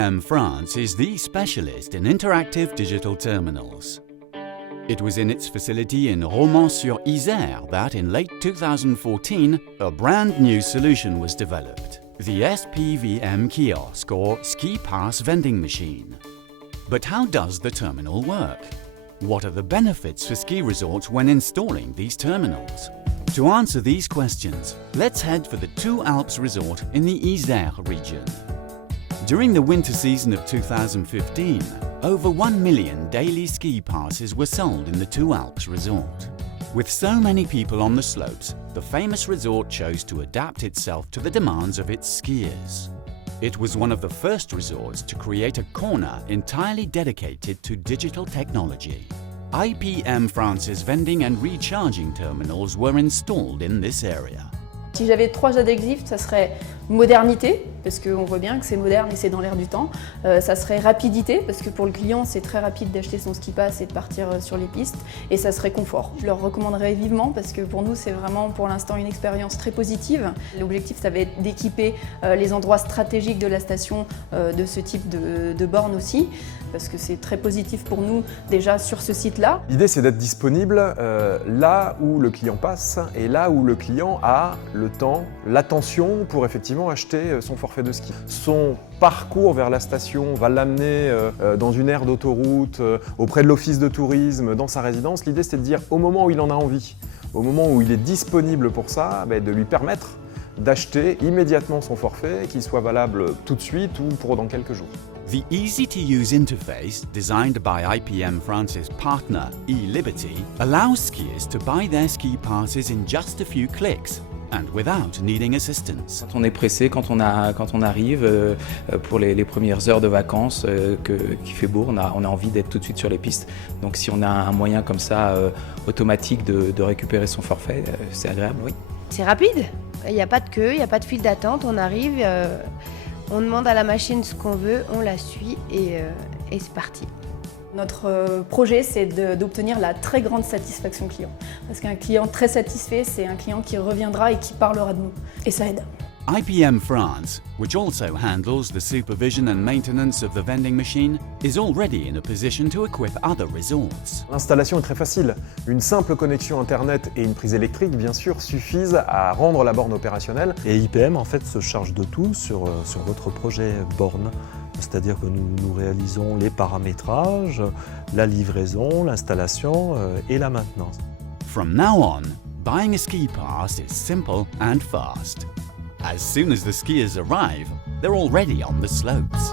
IPM France is the specialist in interactive digital terminals. It was in its facility in Romans-sur-Isère that in late 2014, a brand new solution was developed, the SPVM kiosk or Ski Pass vending machine. But how does the terminal work? What are the benefits for ski resorts when installing these terminals? To answer these questions, let's head for the Two Alps resort in the Isère region. During the winter season of 2015, over 1 million daily ski passes were sold in the Two Alps resort. With so many people on the slopes, the famous resort chose to adapt itself to the demands of its skiers. It was one of the first resorts to create a corner entirely dedicated to digital technology. IPM France's vending and recharging terminals were installed in this area. Si j'avais 3 adjectifs, ça serait modernité, parce qu'on voit bien que c'est moderne et c'est dans l'air du temps. Ça serait rapidité, parce que pour le client, c'est très rapide d'acheter son ski pass et de partir sur les pistes. Et ça serait confort. Je leur recommanderais vivement, parce que pour nous, c'est vraiment pour l'instant une expérience très positive. L'objectif, ça va être d'équiper les endroits stratégiques de la station de ce type de bornes aussi, parce que c'est très positif pour nous déjà sur ce site-là. L'idée, c'est d'être disponible là où le client passe et là où le client a le temps, l'attention pour effectivement acheter son forfait de ski. Son parcours vers la station va l'amener dans une aire d'autoroute, auprès de l'office de tourisme, dans sa résidence. L'idée, c'est de dire au moment où il en a envie, au moment où il est disponible pour ça, de lui permettre d'acheter immédiatement son forfait, qu'il soit valable tout de suite ou pour dans quelques jours. The easy-to-use interface, designed by IPM France's partner eLiberty, allows skiers to buy their ski passes in just a few clicks and without needing assistance. Quand on est pressé, quand on arrive pour les premières heures de vacances, qu'il fait beau, on a envie d'être tout de suite sur les pistes. Donc si on a un moyen comme ça automatique de récupérer son forfait, c'est agréable, oui. C'est rapide, il n'y a pas de queue, il n'y a pas de file d'attente, on arrive, on demande à la machine ce qu'on veut, on la suit et c'est parti. Notre projet, c'est d'obtenir la très grande satisfaction client. Parce qu'un client très satisfait, c'est un client qui reviendra et qui parlera de nous. Et ça aide. IPM France, which also handles the supervision and maintenance of the vending machine, is already in a position to equip other resorts. L'installation est très facile. Une simple connexion Internet et une prise électrique, bien sûr, suffisent à rendre la borne opérationnelle. Et IPM, en fait, se charge de tout sur votre projet borne. C'est-à-dire que nous réalisons les paramétrages, la livraison, l'installation et la maintenance. From now on, buying a ski pass is simple and fast. As soon as the skiers arrive, they're already on the slopes.